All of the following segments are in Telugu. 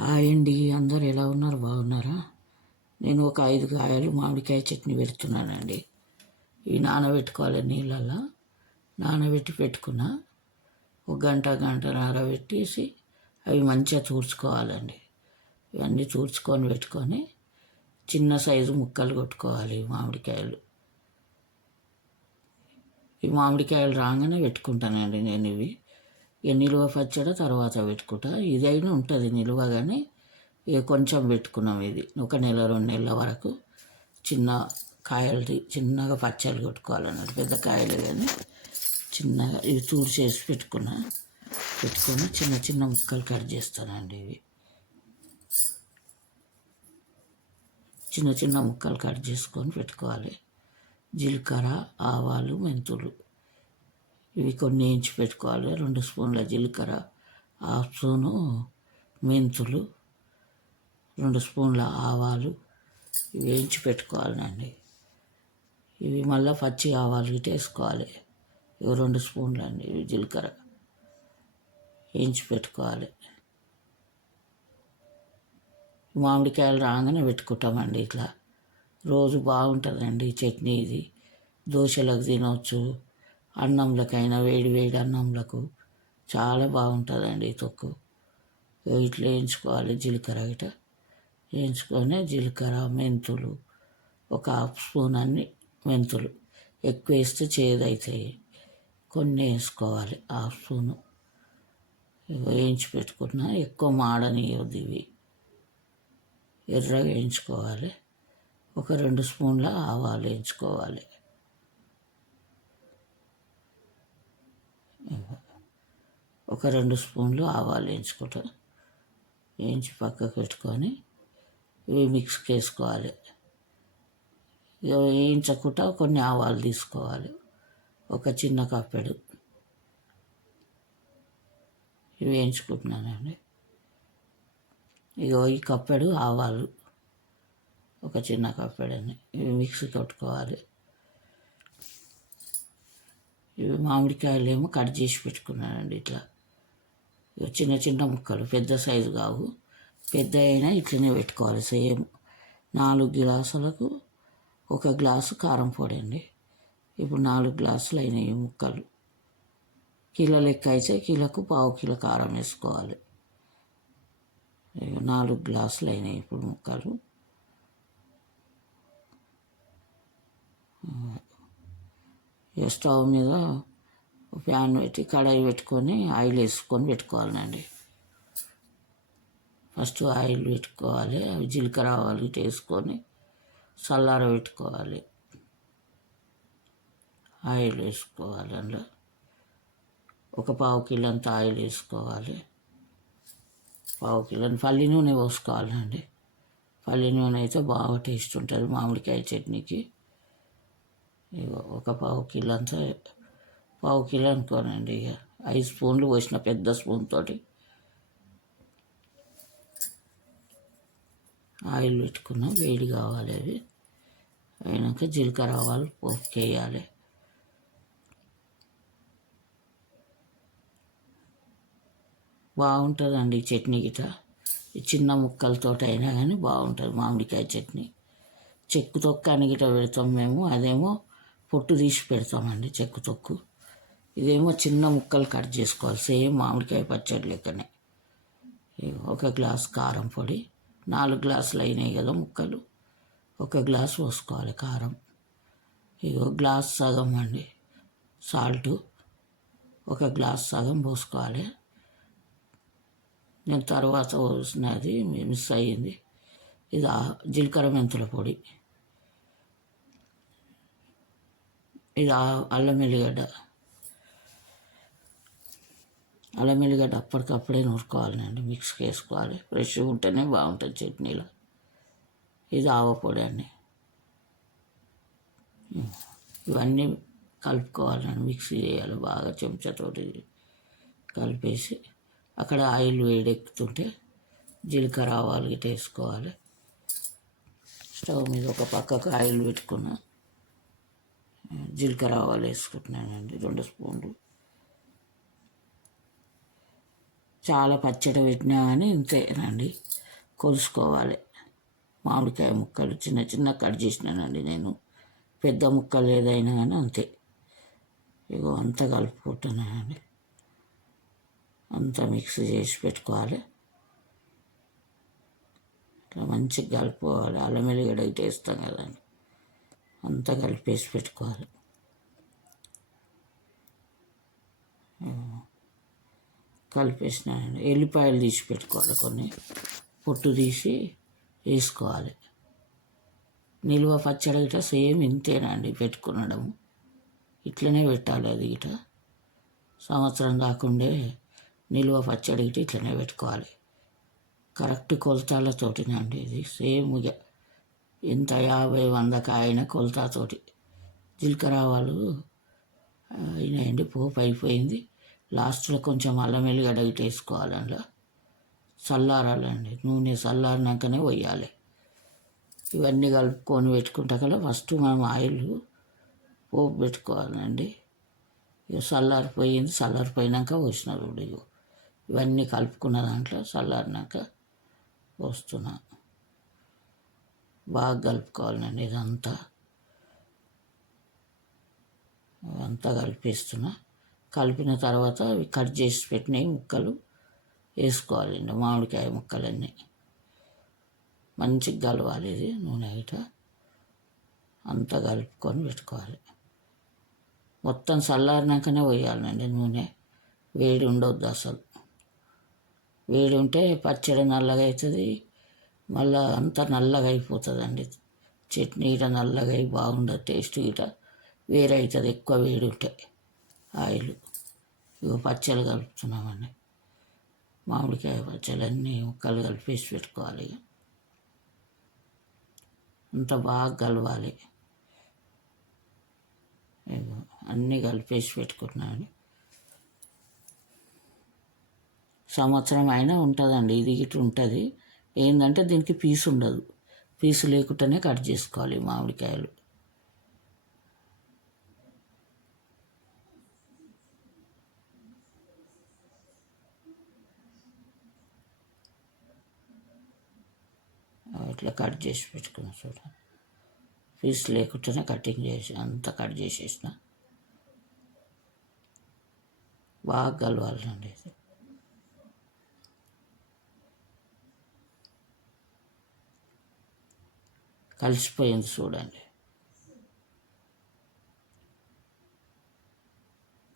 హాయ్ అండి అందరు ఎలా ఉన్నారు? బాగున్నారా? నేను ఒక ఐదు కాయలు మామిడికాయ చట్నీ పెడుతున్నానండి. ఈ నానబెట్టుకోవాలి నీళ్ళల్లో. నానబెట్టి పెట్టుకున్న ఒక గంట గంట నానబెట్టేసి అవి మంచిగా తూర్చుకోవాలండి ఇవన్నీ తూర్చుకొని పెట్టుకొని చిన్న సైజు ముక్కలు కొట్టుకోవాలి మామిడికాయలు. ఈ మామిడికాయలు రాగానే పెట్టుకుంటానండి నేను ఇవి. ఇక నిలువ పచ్చడి తర్వాత పెట్టుకుంటా. ఇదైనా ఉంటుంది నిలువ కానీ ఇక కొంచెం పెట్టుకున్నాం ఇది. ఒక నెల రెండు నెలల వరకు చిన్న కాయలు చిన్నగా పచ్చళ్ళు కొట్టుకోవాలన్నట్టు పెద్ద కాయలు కానీ చిన్నగా ఇవి చూడు చేసి పెట్టుకున్నా. పెట్టుకొని చిన్న చిన్న ముక్కలు కట్ చేస్తానండి ఇవి. చిన్న చిన్న ముక్కలు కట్ చేసుకొని పెట్టుకోవాలి. జీలకర్ర ఆవాలు మెంతులు ఇవి కొన్ని వేయించి పెట్టుకోవాలి. రెండు స్పూన్ల జీలకర్ర హాఫ్ స్పూను మెంతులు రెండు స్పూన్ల ఆవాలు. ఇవి వేయించి పెట్టుకోవాలండి. ఇవి మళ్ళీ పచ్చి ఆవాలు గిట్ట వేసుకోవాలి. ఇవి రెండు స్పూన్లు అండి ఇవి జీలకర్ర. వేయించి పెట్టుకోవాలి. మామిడికాయలు రాగానే పెట్టుకుంటామండి ఇట్లా. రోజు బాగుంటుందండి ఈ చట్నీ ఇది. దోశలకు తినవచ్చు అన్నంలకైనా వేడి వేడి అన్నంలకు చాలా బాగుంటుందండి ఈ తొక్కు. ఇట్లా వేయించుకోవాలి జీలకర్ర గిట వేయించుకొని జీలకర్ర మెంతులు ఒక హాఫ్ స్పూన్ అన్ని మెంతులు. ఎక్కువ వేస్తే చేదవుతాయి. కొన్ని వేసుకోవాలి హాఫ్ స్పూను. వేయించి పెట్టుకున్న ఎక్కువ మాడనియద్దు ఇవి. ఎర్రగా వేయించుకోవాలి. ఒక రెండు స్పూన్ల ఆవాలు వేయించుకోవాలి. ఒక రెండు స్పూన్లు ఆవాలు వేయించుకుంటా. వేయించి పక్కకు పెట్టుకొని ఇవి మిక్స్కి వేసుకోవాలి వేయించకుండా కొన్ని ఆవాలు తీసుకోవాలి. ఒక చిన్న కప్పెడు ఇవి వేయించుకుంటున్నానండి. ఇగో ఈ కప్పెడు ఆవాలు. ఒక చిన్న కప్పెడని ఇవి మిక్సీ కొట్టుకోవాలి. ఇవి మామిడికాయలు ఏమో కట్ చేసి పెట్టుకున్నానండి ఇట్లా. ఇవి చిన్న చిన్న ముక్కలు పెద్ద సైజు కావు. పెద్ద అయినా ఇట్లనే పెట్టుకోవాలి. సేమ్ నాలుగు గ్లాసులకు ఒక గ్లాసు కారం పొడి అండి. ఇప్పుడు నాలుగు గ్లాసులు అయినాయి ముక్కలు. కిలో లెక్క అయితే కిలోకు పావు కిలో కారం వేసుకోవాలి. నాలుగు గ్లాసులు అయినాయి ఇప్పుడు ముక్కలు. స్టవ్ మీద ప్యాన్ పెట్టి కడాయి పెట్టుకొని ఆయిల్ వేసుకొని పెట్టుకోవాలండి. ఫస్ట్ ఆయిల్ పెట్టుకోవాలి అవి జీలకర్ర ఆవాలు ఇటు వేసుకొని చల్లార పెట్టుకోవాలి. ఆయిల్ వేసుకోవాలి అందులో. ఒక పావు కిలో అంత ఆయిల్ వేసుకోవాలి. పావు కిలో పల్లి నూనె పోసుకోవాలండి. పల్లి నూనె అయితే బాగా టేస్ట్ ఉంటుంది మామిడికాయ చట్నీకి. ఒక పావు కిలో అంతా పావు కిలో అనుకోనండి ఇక ఐదు స్పూన్లు పోసిన పెద్ద స్పూన్ తోటి ఆయిల్ పెట్టుకున్నాం వేడి కావాలి అవి అయినాక జీలకర్ర ఆవాలు పోపు వేయాలి బాగుంటుందండి ఈ చట్నీ గిట ఈ చిన్న ముక్కలతో అయినా కానీ బాగుంటుంది మామిడికాయ చట్నీ. చెక్కు తొక్క అని గిట పెడతాం మేము అదేమో పొట్టు తీసి పెడతామండి చెక్కు తొక్కు. ఇదేమో చిన్న ముక్కలు కట్ చేసుకోవాలి. సేమ్ మామిడికాయ పచ్చడి లెక్కనే. ఒక గ్లాస్ కారం పొడి నాలుగు గ్లాసులు అయినాయి కదా ముక్కలు. ఒక గ్లాస్ పోసుకోవాలి కారం. ఇగో గ్లాస్ సగం అండి సాల్ట్. ఒక గ్లాస్ సగం పోసుకోవాలి. నేను తర్వాత పోసినది మిస్ అయ్యింది. ఇది జీలకర్ర మెంతుల పొడి. ఇది అల్లం ఎల్లిగడ్డ. అల్లం ఎల్లిగడ్డ అప్పటికప్పుడే నూరుకోవాలండి మిక్స్కి వేసుకోవాలి. ఫ్రెష్గా ఉంటేనే బాగుంటుంది చట్నీలో. ఇది ఆవపొడి అండి. ఇవన్నీ కలుపుకోవాలండి మిక్సీ చేయాలి బాగా చెంచాతోటి కలిపేసి. అక్కడ ఆయిల్ వేడెక్కుతుంటే జీలకర్ర ఆవాలు గిట్ట వేసుకోవాలి. స్టవ్ మీద ఒక పక్కకు ఆయిల్ పెట్టుకున్నాను జీలకర్ర ఆవాలు వేసుకుంటున్నానండి రెండు స్పూన్లు. చాలా పచ్చడి పెట్టినా కానీ ఇంతేనండి కొలుసుకోవాలి. మామిడికాయ ముక్కలు చిన్న చిన్న కట్ చేసినానండి నేను పెద్ద ముక్కలు ఏదైనా కానీ అంతే. ఇగో అంతా కలుపుకుంటున్నానండి. అంతా మిక్స్ చేసి పెట్టుకోవాలి. ఇట్లా మంచిగా కలుపుకోవాలి. అల్లం వెల్లిగడ్డ వేస్తాం కదండి. అంతా కలిపేసి పెట్టుకోవాలి. కలిపేసినానండి ఎల్లిపాయలు తీసి పెట్టుకోవాలి కొన్ని. పొట్టు తీసి వేసుకోవాలి. నిల్వ పచ్చడి గిట సేమ్ ఇంతేనండి పెట్టుకునడం ఇట్లనే పెట్టాలి అది గిట సంవత్సరం కాకుండా నిల్వ పచ్చడి గిట ఇట్లనే పెట్టుకోవాలి. కరెక్ట్ కొలతాలతోటినండి ఇది సేమ్ ఇంత యాభై వంద కాయన కొలతతోటి జీలకర్ర ఆవాలు అయినాయండి పోపు అయిపోయింది. లాస్ట్లో కొంచెం అల్లం వెల్లిగడ్డ ఇటు వేసుకోవాలి అందులో చల్లారాలండి. నూనె చల్లారినాకనే పోయాలి. ఇవన్నీ కలుపుకొని పెట్టుకుంటా కదా ఫస్ట్ మనం ఆయిల్ పోపు పెట్టుకోవాలండి. ఇక చల్లారిపోయింది. చల్లారిపోయినాక పోసినారు ఇవన్నీ కలుపుకున్న దాంట్లో చల్లారినాక వస్తున్నాను బాగా కలుపుకోవాలండి ఇదంతా. అంతా కలిపేస్తున్నా. కలిపిన తర్వాత అవి కట్ చేసి పెట్టినవి ముక్కలు వేసుకోవాలండి మామిడికాయ ముక్కలన్నీ. మంచిగా కలవాలి ఇది నూనె ఇట అంతా కలుపుకొని పెట్టుకోవాలి. మొత్తం చల్లారినాకనే పోయాలండి నూనె వేడి ఉండొద్దు అసలు. వేడి ఉంటే పచ్చడి నల్లగా అవుతుంది మళ్ళా అంతా నల్లగా అయిపోతుందండి చట్నీ ఇట నల్లగా అయి బాగుండదు టేస్ట్ ఇట వేరే అవుతుంది ఎక్కువ వేడి ఉంటే ఆయిల్. ఇగో పచ్చళ్ళు కలుపుతున్నామండి. మామిడికాయ పచ్చళ్ళు అన్నీ ముక్కలు కలిపేసి పెట్టుకోవాలి అంత బాగా కలవాలి. ఇగో అన్నీ కలిపేసి పెట్టుకున్నాను సంవత్సరం అయినా ఉంటుందండి ఇది ఇటు ఉంటుంది. ఏంటంటే దీనికి పీసు ఉండదు. పీసు లేకుండానే కట్ చేసుకోవాలి మామిడికాయలు. ఇట్లా కట్ చేసి పెట్టుకున్నా చూడ. పీస్ లేకుండానే కటింగ్ చేసి అంతా కట్ చేసేసిన. బాగా కలవాలండి ఇది. కలిసిపోయింది చూడండి.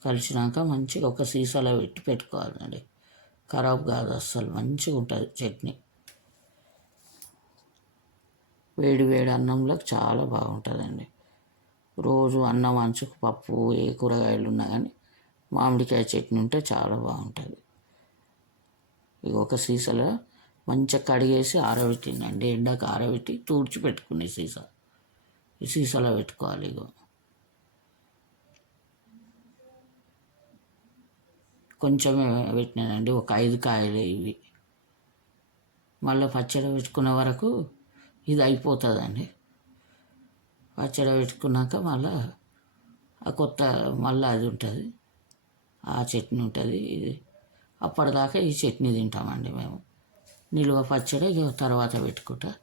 కలిసినాక మంచిగా ఒక సీసాలో పెట్టి పెట్టుకోవాలండి. ఖరాబ్ కాదు అస్సలు మంచిగా ఉంటుంది చట్నీ. వేడి వేడి అన్నంలో చాలా బాగుంటుందండి. రోజు అన్నం అంచుకు పప్పు ఏ కూరగాయలు ఉన్నా కానీ మామిడికాయ చట్నీ ఉంటే చాలా బాగుంటుంది. ఇక ఒక సీసాలో మంచిగా కడిగేసి ఆరబెట్టిందండి ఎండకు ఆరబెట్టి తూడ్చి పెట్టుకునే సీసా. ఈ సీసాలో పెట్టుకోవాలి ఇగో. కొంచెమే పెట్టినానండి. ఒక ఐదు కాయలు ఇవి. మళ్ళీ పచ్చడి పెట్టుకునే వరకు ఇది అయిపోతుందండి. పచ్చడి పెట్టుకున్నాక మళ్ళా ఆ కొత్త మళ్ళీ అది ఉంటుంది. ఆ చట్నీ ఉంటుంది. ఇది అప్పటిదాకా ఈ చట్నీ తింటామండి మేము. నిలువ పచ్చడి ఇక తర్వాత పెట్టుకుంటా.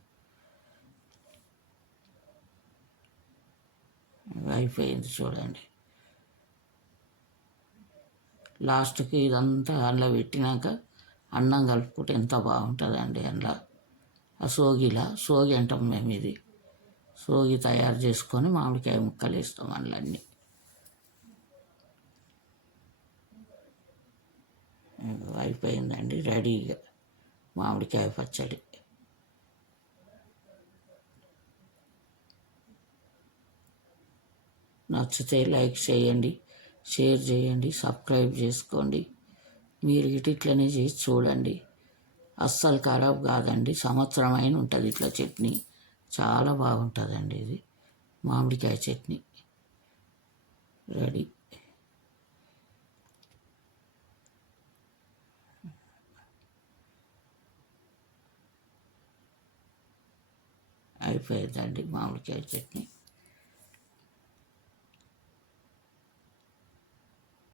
అయిపోయింది చూడండి. లాస్ట్కి ఇదంతా అందులో పెట్టినాక అన్నం కలుపుకుంటే ఎంత బాగుంటుందండి అందులో. ఆ సోగిలా సోగి అంటాం మేము ఇది. సోగి తయారు చేసుకొని మామిడికాయ ముక్కలు వేస్తాం అందులో అన్నీ. అయిపోయిందండి రెడీగా. మామిడికాయ పచ్చడి. నచ్చితే లైక్ చేయండి షేర్ చేయండి సబ్స్క్రైబ్ చేసుకోండి. మీరు ఇటు ఇట్లనే చేసి చూడండి. అస్సలు ఖరాబ్ కాదండి. సంవత్సరం అయిన ఉంటుంది ఇట్లా చట్నీ. చాలా బాగుంటుందండి ఇది. మామిడికాయ చట్నీ. రెడీ. అయిపోయేదండి మామిడికాయ చట్నీ.